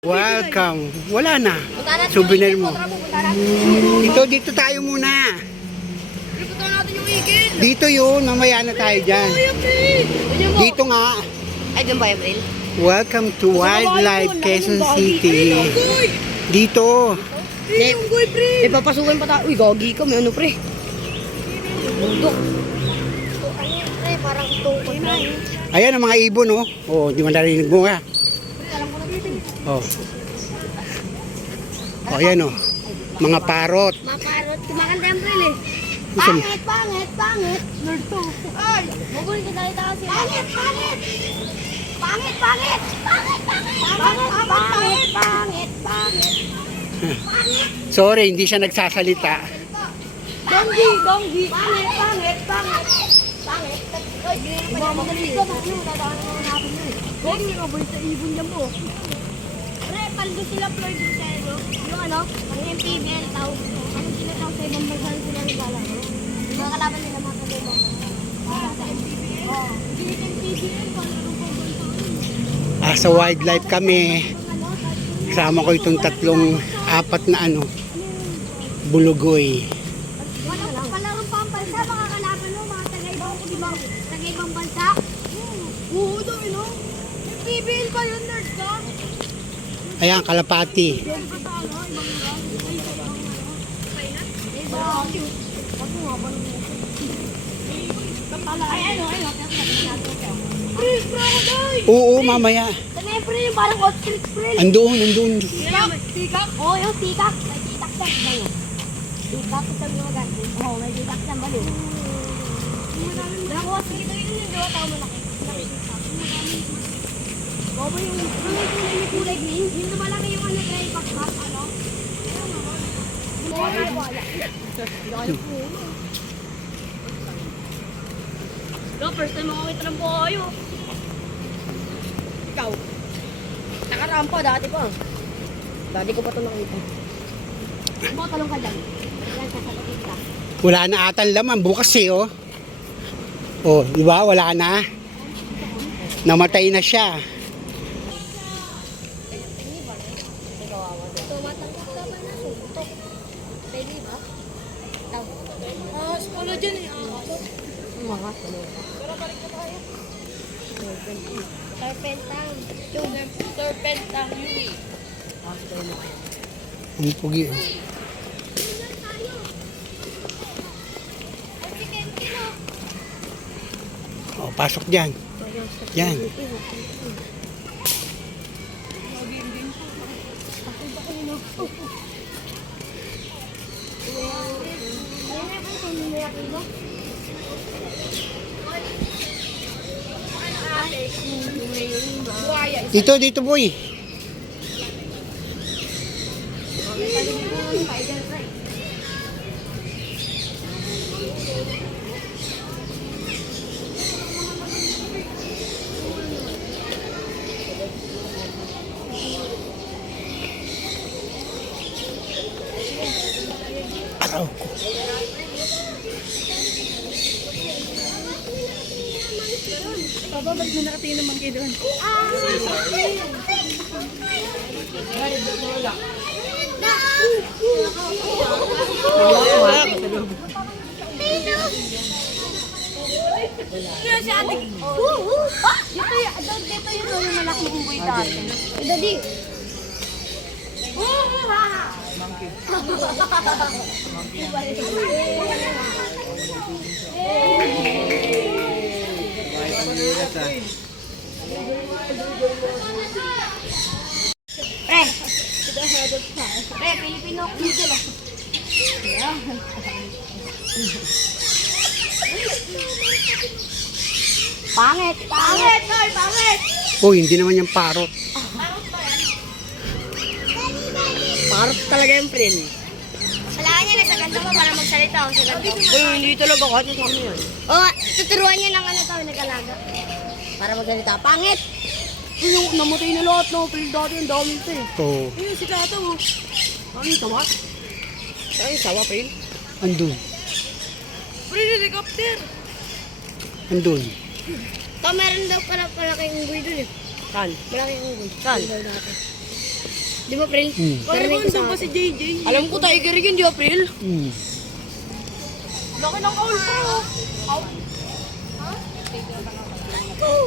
Welcome. Wala na. Souvenir mo. Dito tayo muna. Ikutan natin yung igil. Dito yun. Mamaya na tayo dyan. Dito nga. Ay, dyan ba, April? Welcome to Wildlife Quezon City. Dito. Unggoy, pre. May papasukin pa tayo. Uy, gagi ka. May ano, pre. Bundok. Pre, parang tungkol na. Ayan ang mga ibon, oh. Oh, di man narinig mo nga. Oh. Oh, ayan, oh. Mga parot. Mga parot. Kumakanta yung April, eh. Gusto mo? Pangit. Nerd to. Ay, magulit ka dahil tayo siya. Pangit. Sorry, hindi siya nagsasalita. Donggi. Pangit. Ay, mamagaling ka. Donggi, mabalik sa ibon niya mo. Pre, paldo sila Floyd Rosero. Yung ano, ang MPBL tao. Anong sila tao sa ibang bansa sila naglalaro? Yung mga kalaban nila mga kalaban. Sa MPBL? Oo. Hindi MPBL, palaro po bansa. Sa wildlife kami. Kasama ko itong apat na bulugoy. Palaro pa ang bansa, mga kalaban mo, mga taga-ibang bansa. Oo, daw, no? MPBL pa yun, nerd ka? Ayan, kalapati. Oo, mamaya. Sana yung pre, parang ostrich pre. Andun. Tikak? Oo, yung tikak. May tikak siya. Ganyan. Tikak sa mga ganyan. Oo, may tikak siya. Baliw. Nakuha sa ito yun yung gawa tao malaki. Oo ba yung kulay green? Yung lumalaki yung try backpack, ano? Wala. First time makakita ng buhayo. Ikaw? Nakarampa dati pa. Dati ko pa ito nakita. Talong ka dyan. Yan, sasapatin ka. Wala na atan laman. Bukas oh. Oh, di ba? Wala na. Namatay na siya. Skolo dyan eh. Mga Serpentang yun. Ang pugi. Oh, pasok dyan. Yan. Dito boy. Araw ko. Papa, ba't mo nakatingin naman kayo doon? Si ate. Dito yun yung malaking unggoy dati. Daddy. Pre, Pilipino Eagle. Pangit. Oh, hindi naman yung parot. Parot talaga yung friend. Kailangan niya nasa ganda mo para magsalita ako sa ganda. Hindi talaga kahit sa amin yan. Oo, tuturuan niya ng tao nag-alaga. Para magsalita. Pangit! Yung namatay na lahat no, pero dati yung dami ito eh. Oh, Si Tata mo. Ano yung tawa? Ano yung tawa, Pril? andun. Pril, helicopter! Andun. Meron daw pala kay unggoy dun eh. Saan? Malaking unggoy. Saan? Di ba, April? Narinig ko sa pa si JJ. Alam ko, tiger yun, di ba, April? Laki ng kaul ko.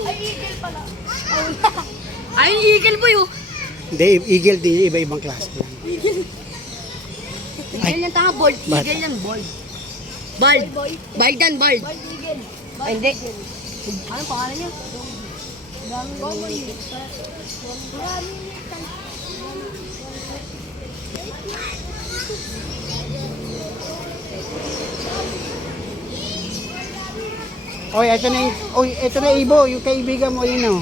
Ay, eagle pala. Ay, eagle boy, oh. Hindi, eagle din, iba-ibang klase yan. Eagle yan, tanga, bold. Bata. Eagle yan, bold. Bald. Bald yan, bald. Ay, hindi. Anong pangalan niya? Oy, ito na Ibo, yung kaibigan mo yun oh.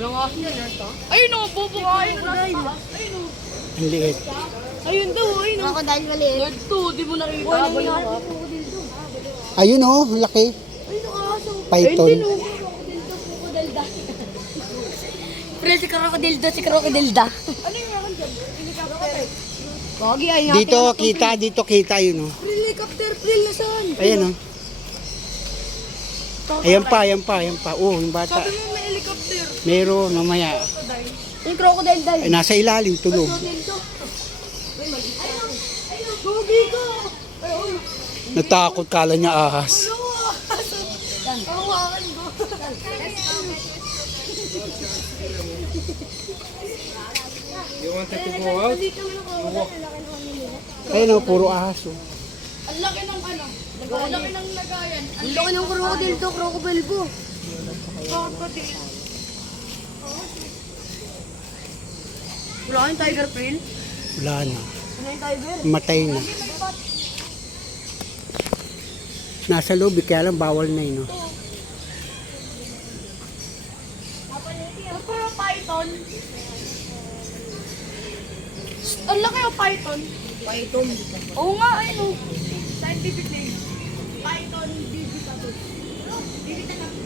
Walang aso yan, Nerto. Ayun o, bubukain na. Ayun o. Ang liit. Ayun daw, ayun o. Crocodile maliit. Lord 2, di mo nakita. Ayun oh, ang laki. Ayun ang aso. Python. Pre, si Crocodile do, si Crocodile da. Ano yung meron dyan? Helicopter. Pogi, ay Dito kita yun oh. Helicopter, Pril, nasaan? Ayan oh. Ayan pa. Oh, yung bata. Sabi mo may helicopter. Meron, mamaya. Yung Crocodile da. Ay, nasa ilalim, tulog. Gogi ko. Ayun. Natakot, kala niya ahas. Kawakan ko. Hindi kami nakawala. Ayun oh, puro ahas oh. Ang laki ng ano. Ang laki ng lagayan. Ang laki ng crocodile to, crocodile po. Crocodile. Wala kang tiger, Pril. Wala na. Ano yung tiger? Matay na. Nasa loob, kaya lang bawal na yun oh. Pero python. Ang laki ng python. Python. Oo nga, ayun o. Scientific name. Python bibitatus. Bibitatus.